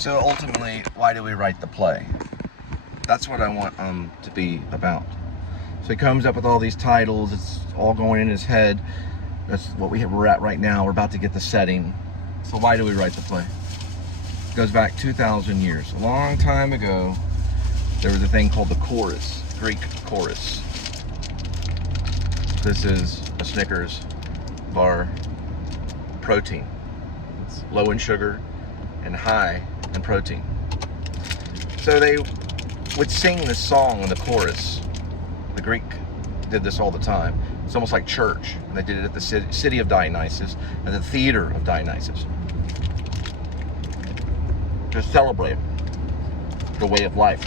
So ultimately, why do we write the play? That's what I want to be about. So he comes up with all these titles. It's all going in his head. That's what we're at right now. We're about to get the setting. So why do we write the play? It goes back 2,000 years. A long time ago, there was a thing called the chorus, Greek chorus. This is a Snickers bar protein. It's low in sugar and high in protein. So they would sing this song in the chorus. The Greek did this all the time. It's almost like church. And they did it at the city of Dionysus and the theater of Dionysus. To celebrate the way of life.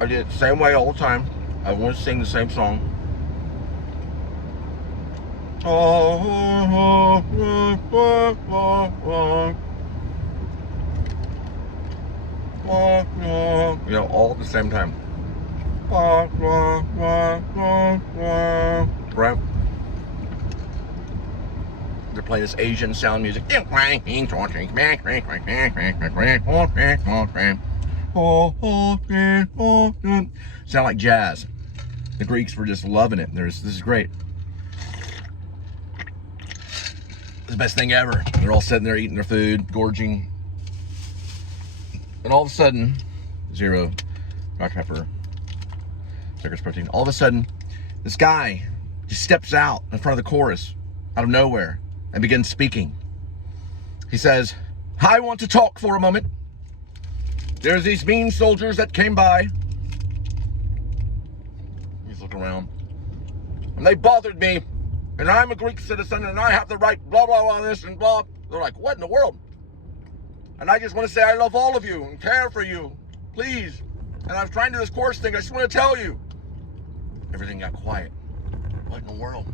I did it the same way all the time. I want to sing the same song. You know, all at the same time. Right? They're playing this Asian sound music. Sound like jazz. The Greeks were just loving it. This is great. It's the best thing ever. They're all sitting there eating their food, gorging. And all of a sudden, zero, rock pepper, Snickers protein. All of a sudden, this guy just steps out in front of the chorus, out of nowhere, and begins speaking. He says, "I want to talk for a moment. There's these mean soldiers that came by." He's looking around. "And they bothered me. And I'm a Greek citizen, and I have the right, blah, blah, blah, this and blah." They're like, "What in the world?" "And I just want to say I love all of you and care for you. Please. And I was trying to do this course thing. I just want to tell you." Everything got quiet. What in the world?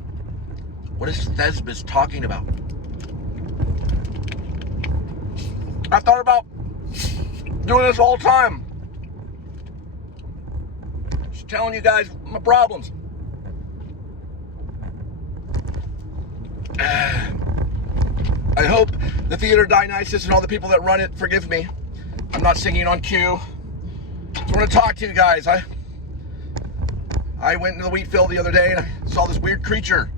What is Thesbis talking about? I thought about doing this all the time. Just telling you guys my problems. I hope the Theater Dionysus and all the people that run it forgive me. I'm not singing on cue. Just want to talk to you guys. I went into the wheat field the other day and I saw this weird creature.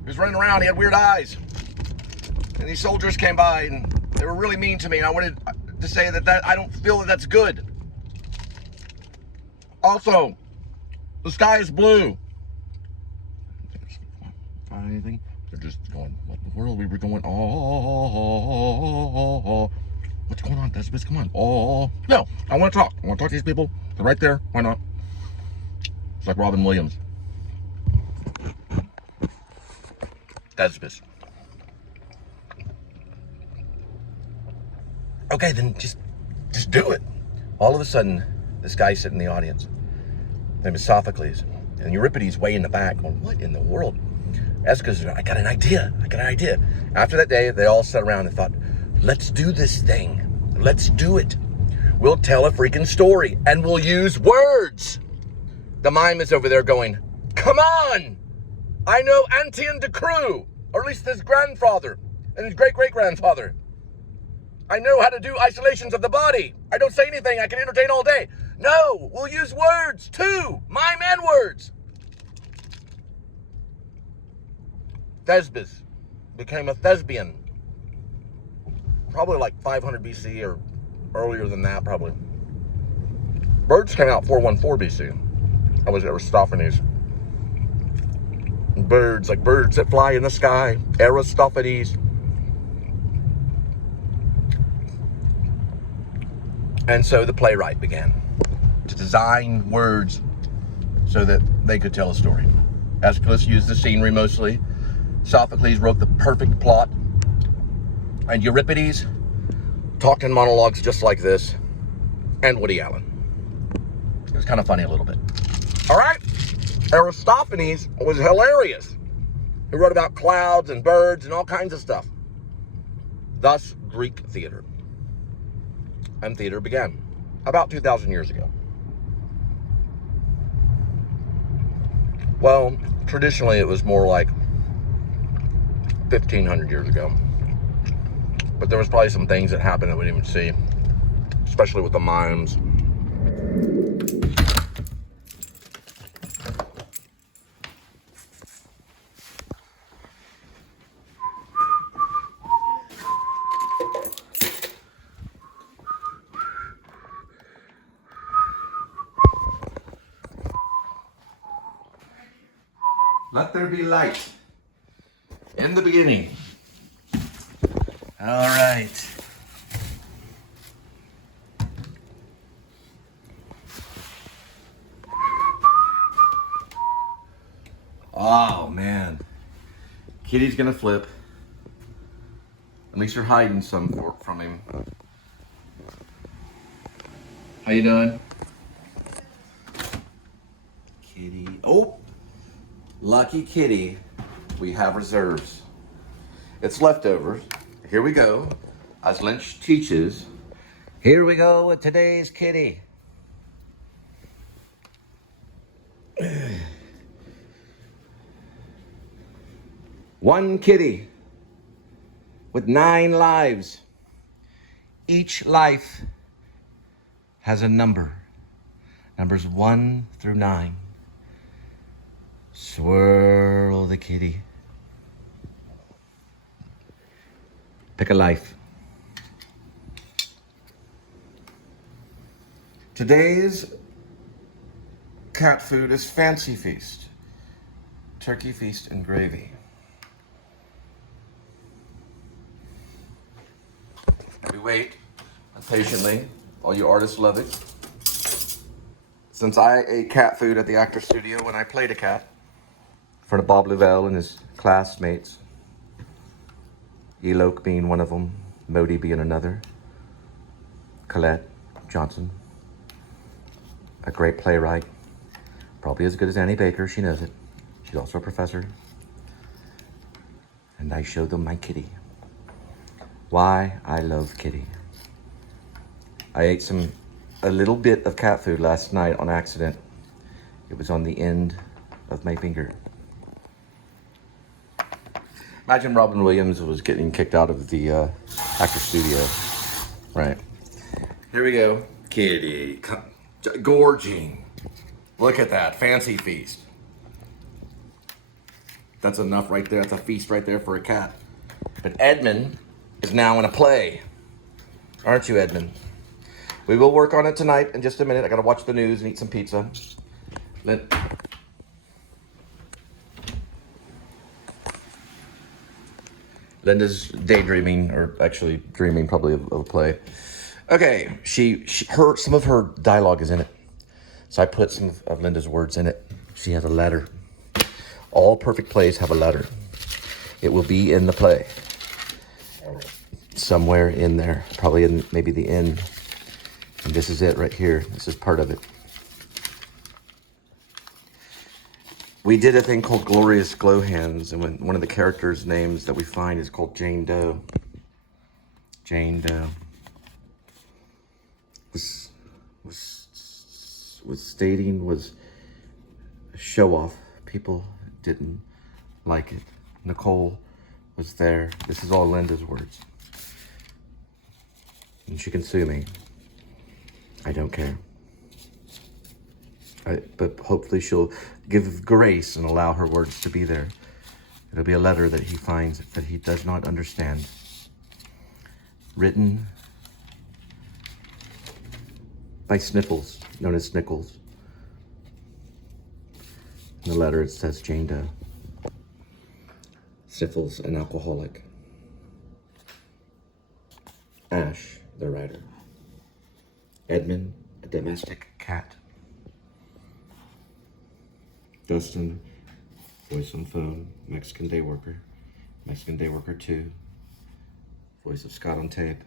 He was running around. He had weird eyes. And these soldiers came by and they were really mean to me. And I wanted to say that I don't feel that that's good. Also, the sky is blue. Find anything? They're just going, what in the world? We were going, oh. What's going on, Thesbis? Come on. Oh. No, I want to talk. I want to talk to these people. They're right there. Why not? It's like Robin Williams. Thesbis. Okay, then just do it. All of a sudden, this guy's sitting in the audience. His name is Sophocles. And Euripides way in the back going, what in the world? Esca's, I got an idea. After that day, they all sat around and thought, let's do this thing. Let's do it. We'll tell a freaking story and we'll use words. The mime is over there going, come on. I know Antian de Crew, or at least his grandfather and his great-great-grandfather. I know how to do isolations of the body. I don't say anything. I can entertain all day. No, we'll use words too. Mime and words. Thesbis became a thespian. Probably like 500 BC or earlier than that, probably. Birds came out 414 BC. That was Aristophanes. Birds, like birds that fly in the sky. Aristophanes. And so the playwright began to design words so that they could tell a story. Aeschylus used the scenery mostly. Sophocles wrote the perfect plot. And Euripides talked in monologues just like this. And Woody Allen. It was kind of funny a little bit. All right? Aristophanes was hilarious. He wrote about clouds and birds and all kinds of stuff. Thus, Greek theater. And theater began about 2,000 years ago. Well, traditionally it was more like 1,500 years ago. But there was probably some things that happened that we didn't even see, especially with the mimes. Let there be light in the beginning. All right. Oh man, Kitty's gonna flip. At least you're hiding some from him. How you doing? Kitty. Oh, lucky Kitty. We have reserves. It's leftovers. Here we go. As Lynch teaches, here we go with today's Kitty. One kitty with 9 lives. Each life has a number. Numbers 1 through 9. Swirl the kitty. Pick a life. Today's cat food is Fancy Feast. Turkey feast and gravy. We wait patiently. All you artists love it. Since I ate cat food at the actor studio when I played a cat in front of Bob Lavelle and his classmates, Eloke being one of them, Modi being another, Colette Johnson, a great playwright, probably as good as Annie Baker, she knows it. She's also a professor. And I showed them my kitty. Why I love Kitty. I ate a little bit of cat food last night on accident. It was on the end of my finger. Imagine Robin Williams was getting kicked out of the actor studio. Right. Here we go. Kitty, gorging. Look at that, Fancy Feast. That's enough right there. That's a feast right there for a cat. But Edmund is now in a play. Aren't you, Edmund? We will work on it tonight in just a minute. I gotta watch the news and eat some pizza. Linda's daydreaming, or actually dreaming probably of a play. Okay, some of her dialogue is in it. So I put some of Linda's words in it. She has a letter. All perfect plays have a letter. It will be in the play. Somewhere in there, probably in maybe the end. And this is it right here. This is part of it. We did a thing called Glorious Glow Hands, and when one of the characters' names that we find is called Jane Doe. Jane Doe was a show off. People didn't like it. Nicole was there. This is all Linda's words. And she can sue me. I don't care. But hopefully she'll give grace and allow her words to be there. It'll be a letter that he finds that he does not understand. Written by Sniffles, known as Snickles. In the letter it says Jane Doe. Sniffles, an alcoholic. Ash, the writer. Edmund, a domestic cat. Dustin, voice on phone, Mexican day worker. Mexican day worker 2. Voice of Scott on tape.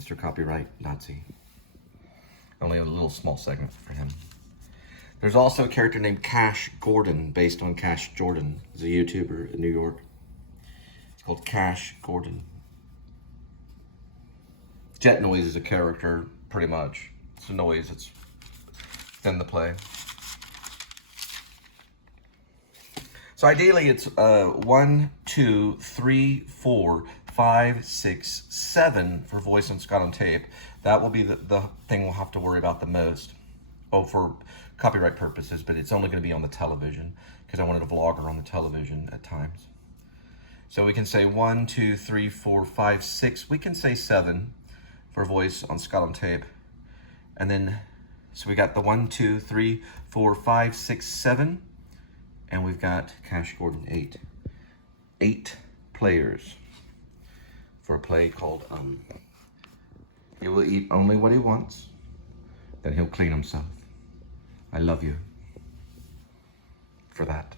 Mr. Copyright Nazi. Only a little small segment for him. There's also a character named Cash Gordon, based on Cash Jordan. He's a YouTuber in New York. It's called Cash Gordon. Jet Noise is a character, pretty much. It's a noise that's in the play. So ideally it's 1, 2, 3, 4, 5, 6, 7 for voice on Scott on tape. That will be the thing we'll have to worry about the most. Oh, for copyright purposes, but it's only going to be on the television because I wanted a vlogger on the television at times. So we can say 1, 2, 3, 4, 5, 6. We can say 7 for voice on Scott on tape. And then, so we got the 1, 2, 3, 4, 5, 6, 7. And we've got Cash Gordon 8. 8 players for a play called He Will Eat Only What He Wants, then He'll Clean Himself. I love you for that.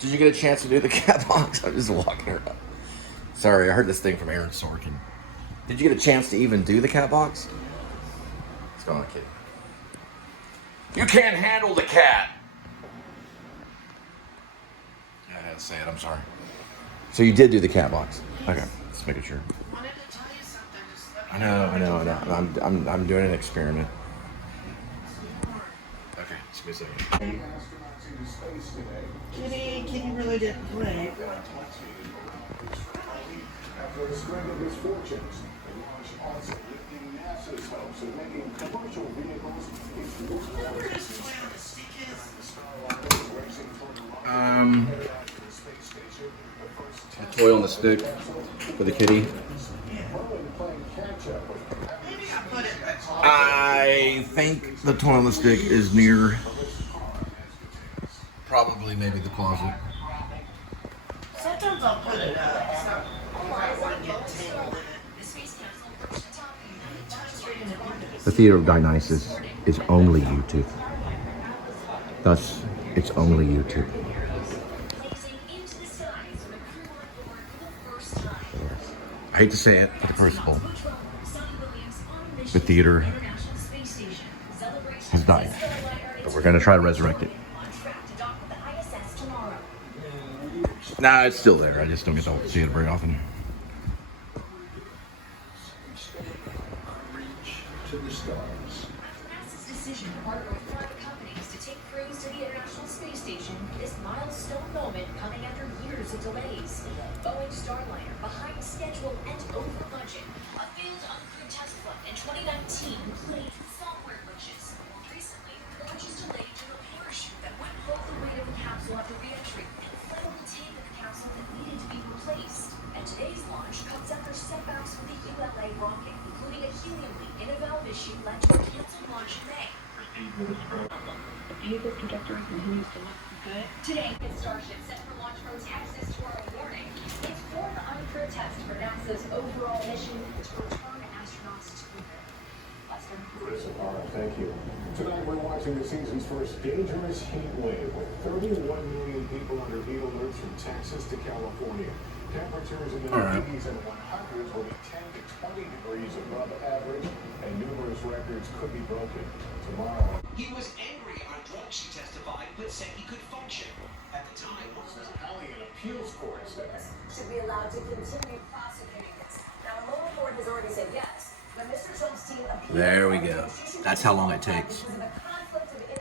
Did you get a chance to do the cat box? I'm just walking around. Sorry, I heard this thing from Aaron Sorkin. Did you get a chance to even do the cat box? What's going on, kid? You can't handle the cat! I had to say it, I'm sorry. So you did do the cat box? Okay, just making sure. I wanted to tell you something. Just let me I know. I'm doing an experiment. Okay, just give me a second. Kitty really didn't play. After a string of misfortunes, they launched onset lifting NASA's hopes of making commercial vehicles Remember this toy on the stick is? A toy on the stick for the kitty. Maybe I put it back. I think the toy on the stick is near, probably maybe the closet. Sometimes I'll put it up. So I want to get tangled in it. The Theater of Dionysus is only YouTube. Thus, it's only YouTube. I hate to say it for the principal. The theater has died, but we're going to try to resurrect it. Nah, it's still there. I just don't get to see it very often. To the stars. NASA's decision to partner with private companies to take crews to the International Space Station, this milestone moment coming after years of delays. Boeing Starliner behind schedule and over budget. A failed uncrewed test flight in 2019 plagued software glitches. Recently, the launch is delayed due to a parachute that wouldn't hold the weight of the capsule after re-entry and fled on the tank of the capsule that needed to be replaced. And today's launch comes after setbacks with the ULA rocket, including a helium leak in a valve issue led to a canceled launch in May. The payload trajectory continues to look good. Today, the Starship set for launch from Texas tomorrow morning. Its fourth uncrewed test for NASA's overall mission to return astronauts to Earth. Lester? Thank you. Tonight we're watching the season's first dangerous heat wave with 31 million people under heat alerts from Texas to California. Temperatures in the 90s and 100s will be 10 to 20 degrees above average, and numerous records could be broken tomorrow. He was angry on drugs, she testified, but said he could function. At the time, An appeals court said should be allowed to continue prosecuting this. Now, a lower court has already said yes, but Mr. Trump's team appealed. There we go. That's how long it takes.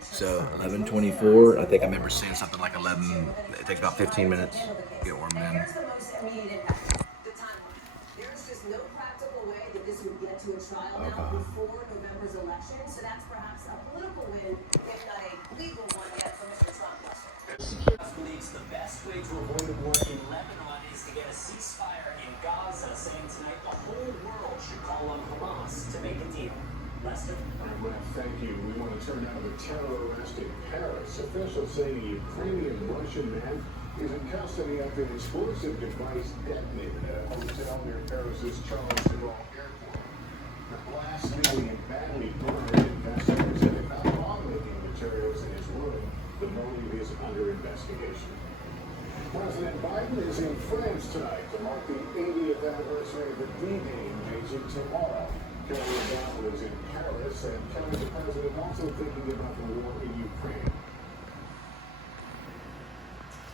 So 11:24. I think I remember saying something like 11. It takes about 15 minutes to get warmed in. Here's the most immediate impact, the timeline. There's just no practical way that this would get to a trial now before November's election, so that's perhaps a political win, if not a legal one yet for Mr. Trump. Believes the best way to avoid a war in Lebanon is to get a ceasefire in Gaza, saying tonight the whole world should call on Hamas to make a deal. Lester? Thank you. We want to turn now to the terror arrest in Paris. Officials say the Ukrainian-Russian man is in custody after an explosive device detonated at a hotel near Paris's Charles de Gaulle Airport. The blast nearly and badly burned investigators and found bomb-making materials in his room. The motive is under investigation. President Biden is in France tonight to mark the 80th anniversary of the D-Day invasion tomorrow. Kelly Donald is in Paris, and Kelly, the president, also thinking about the war in Ukraine.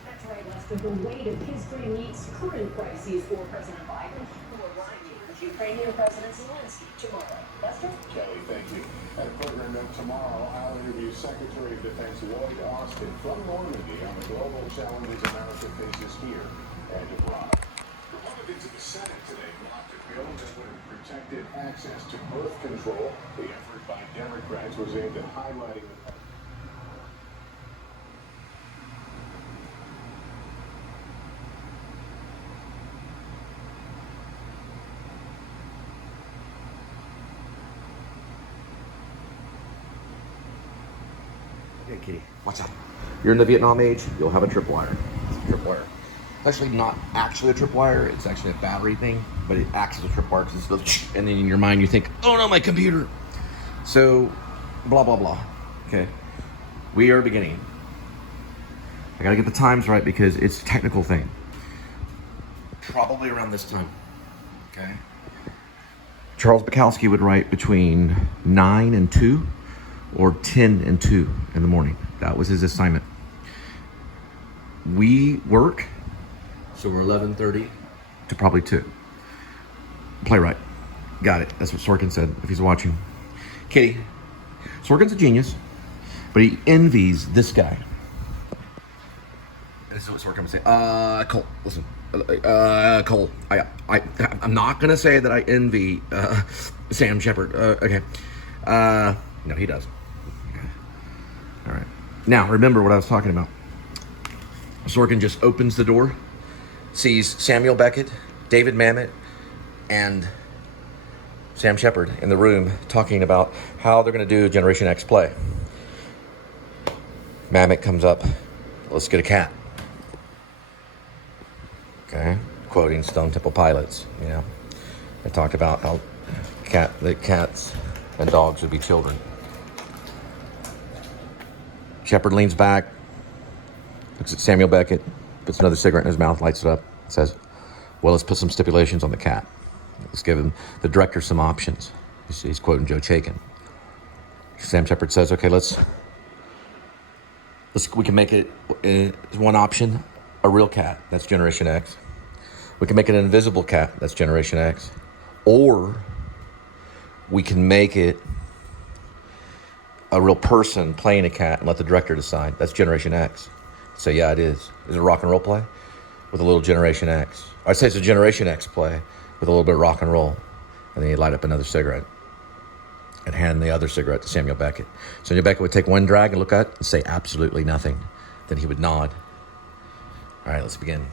That's right, Lester. The weight of history meets current crises for President Biden. Who will run with Ukrainian President Zelensky tomorrow. Lester? Kelly, thank you. At a program note tomorrow, I'll interview Secretary of Defense Lloyd Austin from Normandy on the global challenges America faces here and abroad. Republicans in the Senate today blocked a bill that would have protected access to birth control. The effort by Democrats was aimed at highlighting the Hey, kitty, watch out. You're in the Vietnam age, you'll have a tripwire. Tripwire. It's actually not actually a tripwire, it's actually a battery thing, but it acts as a tripwire because it's goes, and then in your mind you think, oh no, my computer. So, blah, blah, blah. Okay, we are beginning. I gotta get the times right because it's a technical thing. Probably around this time, okay? Charles Bukowski would write between 9 and 2 or 10 and 2 in the morning. That was his assignment. We work, so we're 11:30 to probably 2. Playwright. Got it. That's what Sorkin said, if he's watching. Kitty. Sorkin's a genius, but he envies this guy. This is what Sorkin would say. Cole, listen. Cole, I'm not going to say that I envy Sam Shepard. Okay. No, he does. All right. Now, remember what I was talking about. Sorkin just opens the door, sees Samuel Beckett, David Mamet, and Sam Shepard in the room talking about how they're going to do Generation X play. Mamet comes up, let's get a cat. Okay, quoting Stone Temple Pilots, you know. They talked about how cats and dogs would be children. Shepard leans back, looks at Samuel Beckett, puts another cigarette in his mouth, lights it up, says, well, let's put some stipulations on the cat. Let's give him, the director, some options. He's quoting Joe Chaikin. Sam Shepard says, okay, we can make it one option, a real cat, that's Generation X. We can make it an invisible cat, that's Generation X. Or we can make it a real person playing a cat and let the director decide. That's Generation X. So yeah, it is. Is it a rock and roll play? With a little Generation X. I'd say it's a Generation X play with a little bit of rock and roll. And then you light up another cigarette and hand the other cigarette to Samuel Beckett. Samuel Beckett would take one drag and look at it and say absolutely nothing. Then he would nod. All right, let's begin.